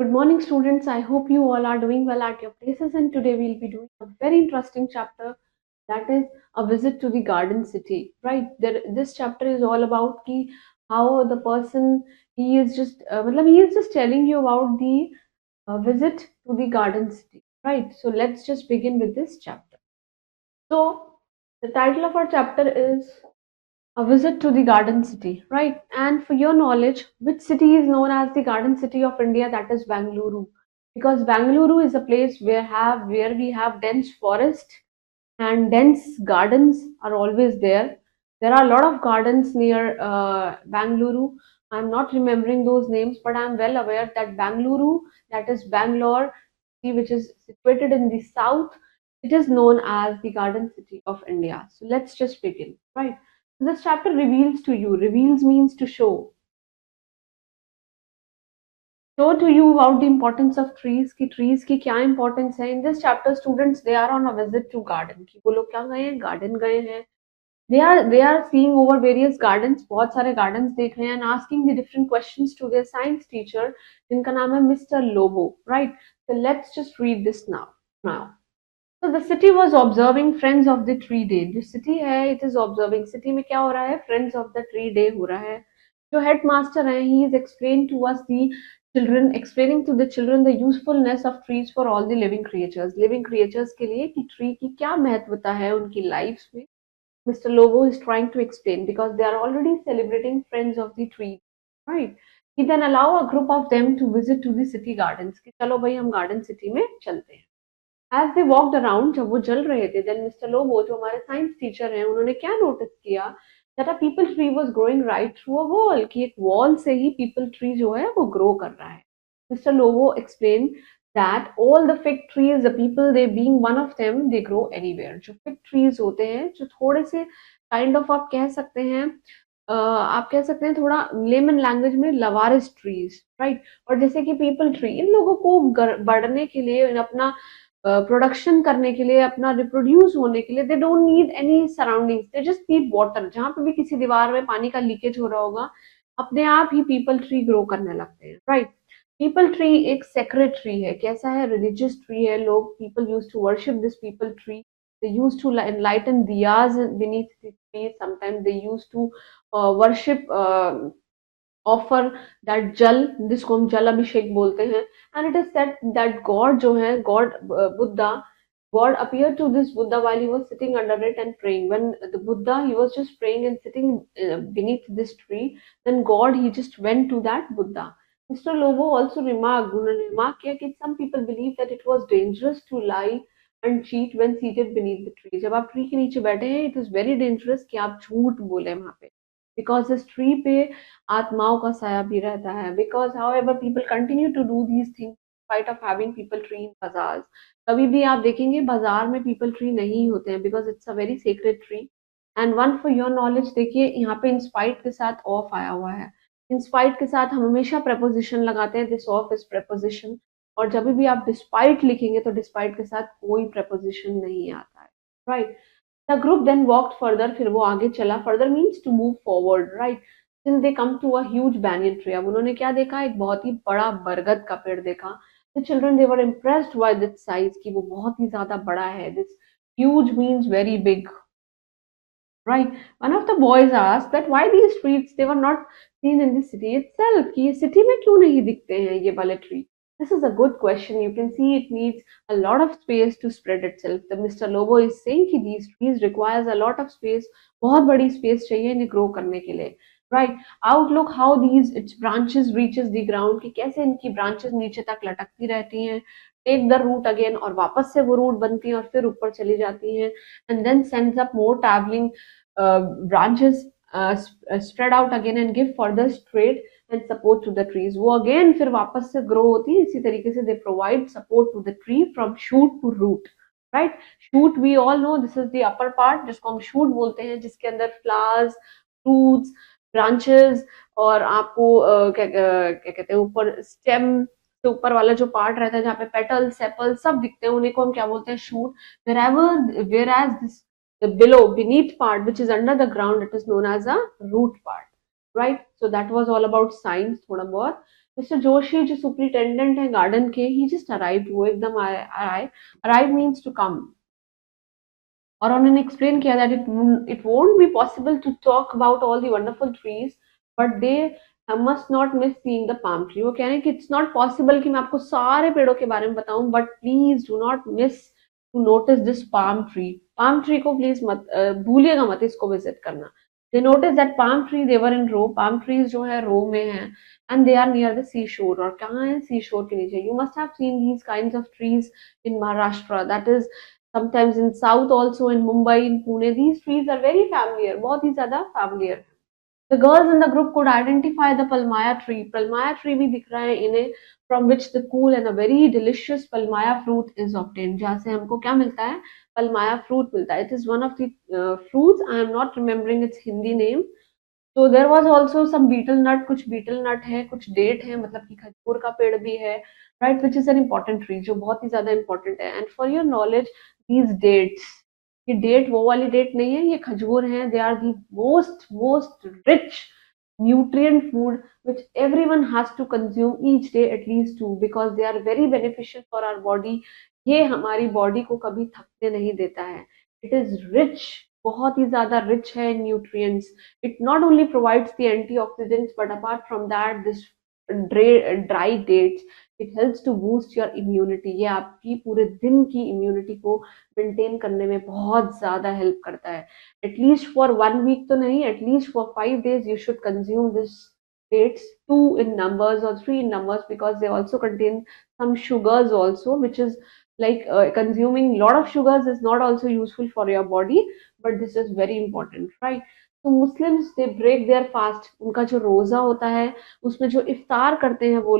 Good morning, students. I hope you all are doing well at your places. And today we'll be doing a very interesting chapter, that is a visit to the garden city. Right? This chapter is all about how the person he is just telling you about the visit to the garden city. Right? So let's just begin with this chapter. So the title of our chapter is a visit to the garden city, right? And for your knowledge, which city is known as the garden city of India? That is Bangalore, because Bangalore is a place where we have dense forest and dense gardens are always there. There are a lot of gardens near Bangalore. I'm not remembering those names, but I'm well aware that Bangalore, that is Bangalore, which is situated in the south, it is known as the garden city of India. So let's just begin, right? So this chapter reveals to you. Reveals means to show to you about the importance of trees कि trees की क्या importance है. In this chapter, students they are on a visit to garden. कि वो लोग क्या गए हैं? Garden गए हैं. They are seeing over various gardens. बहुत सारे gardens देख रहे हैं and asking the different questions to their science teacher जिनका नाम है Mr. Lobo. Right? So let's just read this now. Now. So the city was observing Friends of the Tree Day. जो city है, it is observing. City में क्या हो रहा है? Friends of the Tree Day हो रहा है. जो headmaster है, he is explaining to us the children, explaining to the children the usefulness of trees for all the living creatures. Living creatures के लिए कि tree की क्या महत्वता है उनकी lives में. Mr. Lobo is trying to explain because they are already celebrating Friends of the Tree, right? He then allow a group of them to visit to the city gardens. कि चलो भाई हम garden city में चलते हैं. As they walked around, जब वो चल रहे थे, देन मिस्टर लोबो जो हमारे साइंस टीचर हैं उन्होंने क्या नोटिस किया that a people tree was growing right through a wall, कि एक वॉल से ही पीपल ट्री जो है वो ग्रो कर रहा है. मिस्टर Lobo explain that all the fig trees the people they being one of them they grow anywhere. जो फिग ट्रीज होते हैं जो थोड़े से काइंड ऑफ आप कह सकते हैं थोड़ा लेमन लैंग्वेज में लवारिस ट्रीज, राइट? और जैसे कि पीपल ट्री इन लोगों को बढ़ने के लिए अपना प्रोडक्शन करने के लिए अपना रिप्रोड्यूस होने के लिए they don't need any surroundings, they just need water. जहां पे भी किसी दीवार में पानी का लीकेज हो रहा होगा अपने आप ही पीपल ट्री ग्रो करने लगते हैं, राइट? पीपल ट्री एक सेक्रेट ट्री है. कैसा है? रिलीजियस ट्री है. लोग people used to worship this peepal tree. They used to enlighten diyas beneath the tree. Sometimes they used to worship, offer that jal, जिसको हम जल अभिषेक बोलते हैं. And it is said that God जो है, Buddha, God appeared to this Buddha while he was sitting under it and praying. When the Buddha, he was just praying and sitting beneath this tree, then God, he just went to that Buddha. Mr. Lobo also remarked, उन्होंने remark किया कि some people believe that it was dangerous to lie and cheat when seated beneath the tree. जब आप ट्री के नीचे बैठे हैं, it is very dangerous कि आप झूठ बोले वहां पे, because इस ट्री पे आत्माओं का साया भी रहता है. Because however people continue to do these things in spite of having people tree in bazaars. कभी भी आप देखेंगे बाजार में पीपल ट्री नहीं होते हैं, because it's a very sacred tree. And one for your knowledge, देखिए यहाँ पे इंस्पाइट के साथ ऑफ आया हुआ है. इंस्पाइट के साथ हम हमेशा प्रपोजिशन लगाते हैं. This of is preposition. और जब भी आप डिस्पाइट लिखेंगे तो डिस्पाइट के साथ कोई प्रपोजिशन नहीं आता है, right? The group then walked further, फिर वो आगे चला. Further means to move forward, right? Till they come to a huge banyan tree. अब उन्होंने क्या देखा? एक बहुत ही बड़ा बरगद का पेड़ देखा. The children, they were impressed by its size, कि वो बहुत ही ज्यादा बड़ा है. This huge means very big, right? One of the boys asked that why these trees they were not seen in the city itself, कि ये city में क्यों नहीं दिखते हैं ये वाले tree? This is a good question. You can see it needs a lot of space to spread itself. The Mr. Lobo is saying कि these trees requires a lot of space. बहुत बड़ी space चाहिए इन्हें grow करने के लिए, right? Outlook how these its branches reaches the ground, कि कैसे इनकी branches नीचे तक लटकती रहती हैं. Take the root again, और वापस से वो root बनती हैं और फिर ऊपर चली जाती हैं. And then sends up more traveling branches spread out again and give further straight and support to the trees. वो again फिर वापस से grow होती है. इसी तरीके से they provide support to the tree from shoot to root, right? Shoot we all know, this is the upper part जिसको हम shoot बोलते हैं, जिसके अंदर flowers, fruits, branches, और आपको क्या कहते हैं ऊपर stem से ऊपर वाला जो पार्ट रहता है जहाँ पे पेटल सेपल सब दिखते हैं, उन्हीं को हम क्या बोलते हैं? Shoot. Whereas this the below beneath part which is under the ground, it is known as a root part, right? So that was all about science थोड़ा बहुत. मिस्टर जोशी जो सुपरिटेंडेंट है गार्डन के, ही जस्ट अराइव्ड, वो एकदम आए आए, अराइव मीन्स टू कम, और उन्होंने एक्सप्लेन किया that it won't be possible to talk about all the wonderful trees, but they must not miss seeing the palm tree. वो कह रहे हैं कि इट्स नॉट पॉसिबल कि मैं आपको सारे पेड़ों के बारे में बताऊं, but please do not miss to notice this palm tree. Palm tree को प्लीज मत भूलिएगा मत इसको विजिट करना। They notice that palm tree there in row, palm trees जो है रो में है, and they are near the seashore. और कहाँ है? सी शोर के नीचे। You must have seen these kinds of trees in Maharashtra, that is sometimes in south also, in Mumbai, in Pune, these trees are very familiar, बहुत ही ज़्यादा familiar। The girls in the group could identify the palmaya tree, palmaya tree भी दिख रहा है इन्हें, from which the cool and a very delicious palmaya fruit is obtained, जहाँ से हमको क्या मिलता है? palmaya fruit मिलता है। It is one of the fruits, I am not remembering its Hindi name। तो there was also some betel nut, कुछ बीटल नट है, कुछ डेट है, मतलब कि खजूर का पेड़ भी है, right, which is an important tree, जो बहुत ही ज्यादा इंपॉर्टेंट है। And for your knowledge, these dates, ये डेट वो वाली डेट नहीं है, ये खजूर है। They are the most most rich nutrient food which everyone has to consume each day at least two, because they are very beneficial for our body। ये हमारी बॉडी को कभी थकने नहीं देता है। इट इज रिच, बहुत ही ज्यादा रिच है in nutrients. It not only provides the antioxidants, but apart from that this dry dates, it helps to boost your immunity. ये आपकी पूरे दिन की इम्यूनिटी को मेंटेन करने में बहुत ज्यादा हेल्प करता है। एटलीस्ट फॉर 1 वीक तो नहीं, at least for 5 days you should consume this dates, two in numbers or three in numbers, because they also contain some sugars also, which is like consuming lot of sugars is not also useful for your body, but this is very important, right? तो Muslims they break their fast, उनका जो रोजा होता है उसमें जो इफ्तार करते हैं वो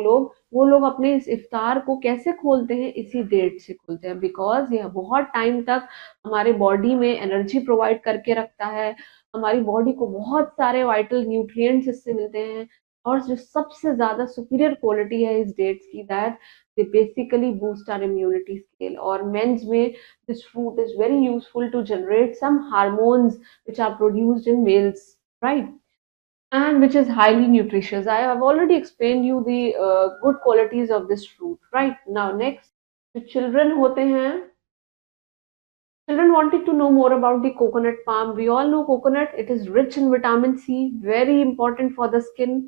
लोग अपने इस इफ्तार को कैसे खोलते हैं? इसी डेट से खोलते हैं, बिकॉज यह बहुत टाइम तक हमारे बॉडी में एनर्जी प्रोवाइड करके रखता है, हमारी बॉडी को बहुत सारे वाइटल न्यूट्रिएंट्स इससे मिलते हैं। और जो सबसे ज्यादा सुपीरियर क्वालिटी है इस डेट्स की, that they basically boost our immunity scale. और मेंस में this fruit is very useful to generate some hormones which are produced in males, right? And which is highly nutritious. I have already explained you the good qualities of this fruit, right? Now next, जो children होते हैं, children wanted to know more about the coconut palm. We all know coconut, it is rich in vitamin C, very important for the skin.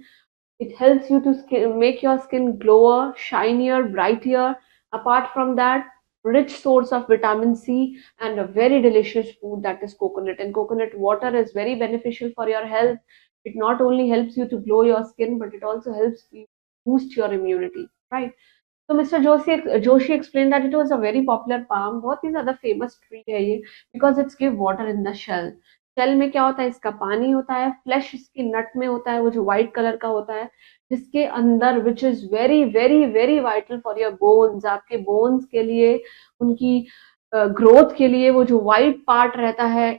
It helps you to make your skin glower, shinier, brighter. Apart from that, rich source of vitamin C and a very delicious food, that is coconut. And coconut water is very beneficial for your health. It not only helps you to glow your skin, but it also helps you boost your immunity, right? तो mister Joshi explain that it was a very popular palm, बहुत ही ज्यादा famous tree है ये, because it's give water in the shell. Shell में क्या होता है? इसका पानी होता है, फ्लैश इसकी नट में होता है, वो जो व्हाइट कलर का होता है, जिसके अंदर, which is very very very vital for your bones, आपके बोन्स के लिए, उनकी ग्रोथ के लिए, वो जो व्हाइट पार्ट रहता है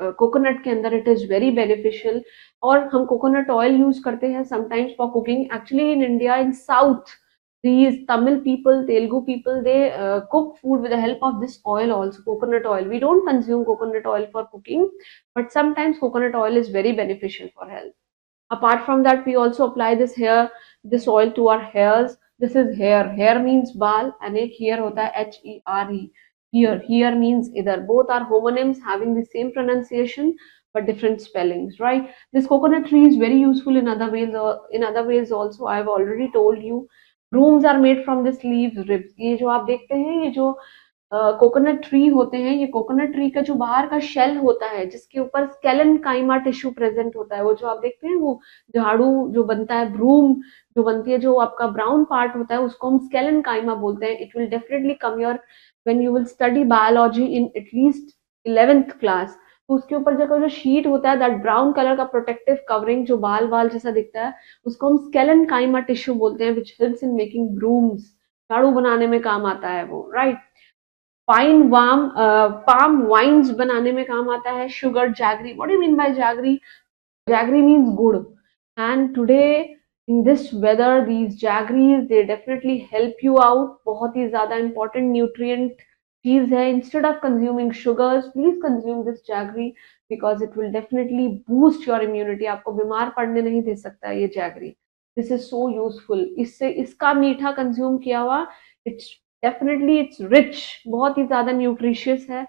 कोकोनट के अंदर, इट इज वेरी बेनिफिशियल। और हम कोकोनट ऑयल यूज करते हैं sometimes for cooking. Actually in India, in south, these Tamil people, Telugu people, they cook food with the help of this oil also, coconut oil. We don't consume coconut oil for cooking, but sometimes coconut oil is very beneficial for health. Apart from that, we also apply this oil to our hairs. This is hair. Hair means बाल, and एक hair होता है HERE. Here means either. Both are homonyms having the same pronunciation but different spellings, right? This coconut tree is very useful in other ways. In other ways also, I have already told you. Brooms are made from this leaves, ribs. ये जो आप देखते हैं, ये जो coconut tree होते हैं, ये कोकोनट ट्री का जो बाहर का शेल होता है, जिसके ऊपर स्केलन काइमा टिश्यू प्रेजेंट होता है, वो जो आप देखते हैं, वो झाड़ू जो बनता है, ब्रूम जो बनती है, जो आपका ब्राउन पार्ट होता है, उसको हम स्केलन काइमा बोलते हैं। It will definitely come your when you will study biology in at least 11th class. तो उसके ऊपर जो शीट होता है, दैट ब्राउन कलर का प्रोटेक्टिव कवरिंग जो बाल बाल जैसा दिखता है, उसको हम स्केलन काइमा टिश्यू बोलते हैं, which helps in making brooms. झाड़ू बनाने में काम आता है वो, राइट? पाइन वाम पाम वाइन्स बनाने में काम आता है। Sugar, jaggery, what do you mean by jaggery? Jaggery means good, and today in this weather, these jaggeries, they definitely help you out। बहुत ही ज्यादा important nutrient चीज है। Instead of consuming sugars, please consume this jaggery, because it will definitely boost your immunity। आपको बीमार पड़ने नहीं दे सकता ये jaggery। This is so useful, इससे इसका मीठा कंज्यूम किया हुआ, इट्स डेफिनेटली इट्स रिच, बहुत ही ज्यादा न्यूट्रिशियस है,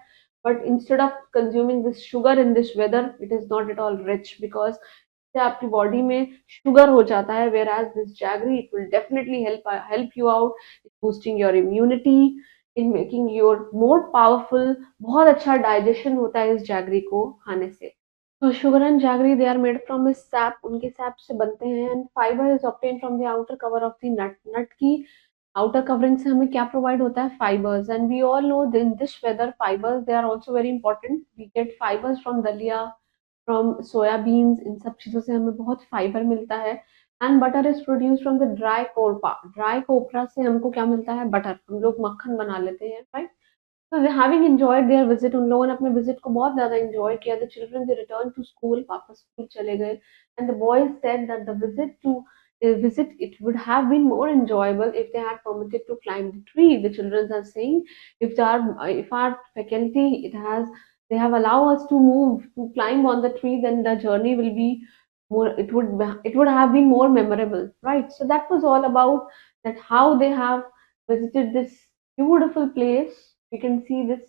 but instead of consuming this sugar in this weather, it is not at all rich, because से आपकी बॉडी में शुगर हो जाता है, whereas this jaggery it will definitely help you out, boosting your immunity, in making your more powerful, बहुत अच्छा डाइजेशन होता है इस जैगरी को खाने से। तो sugar and jaggery they are made from इस सैप, उनके सैप से बनते हैं, and fibre is obtain from the outer cover of the nut, nut की आउटर कवरिंग से हमें क्या प्रोवाइड होता है, fibres, and we all know in this weather fibres they are also very important, we get fibres from dalia, from soybeans, इन सब चीज़ों से हमें बहुत फाइबर मिलता है। And butter is produce from the dry कोरपा, ड्राई कोपरा से हमको क्या मिलता है, बटर, हम लोग मक्खन बना लेते हैं, right. So they having enjoyed their visit, उन लोगों ने अपने visit को बहुत ज़्यादा enjoy किया, the children they returned to school, वापस school चले गए, and the boys said that the visit it would have been more enjoyable if they had permitted to climb the tree. The children are saying if our faculty it has they have allowed us to move to climb on the tree, then the journey will be more, it would have been more memorable, right? So that was all about that how they have visited this beautiful place. We can see this,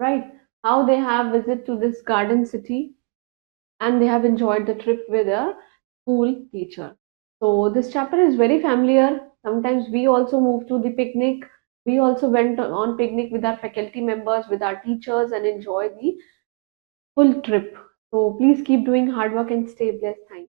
right, how they have visit to this garden city, and they have enjoyed the trip with a school teacher. So this chapter is very familiar. Sometimes we also move to the picnic, we also went on picnic with our faculty members, with our teachers, and enjoy the full trip. So please keep doing hard work and stay blessed. Thank you.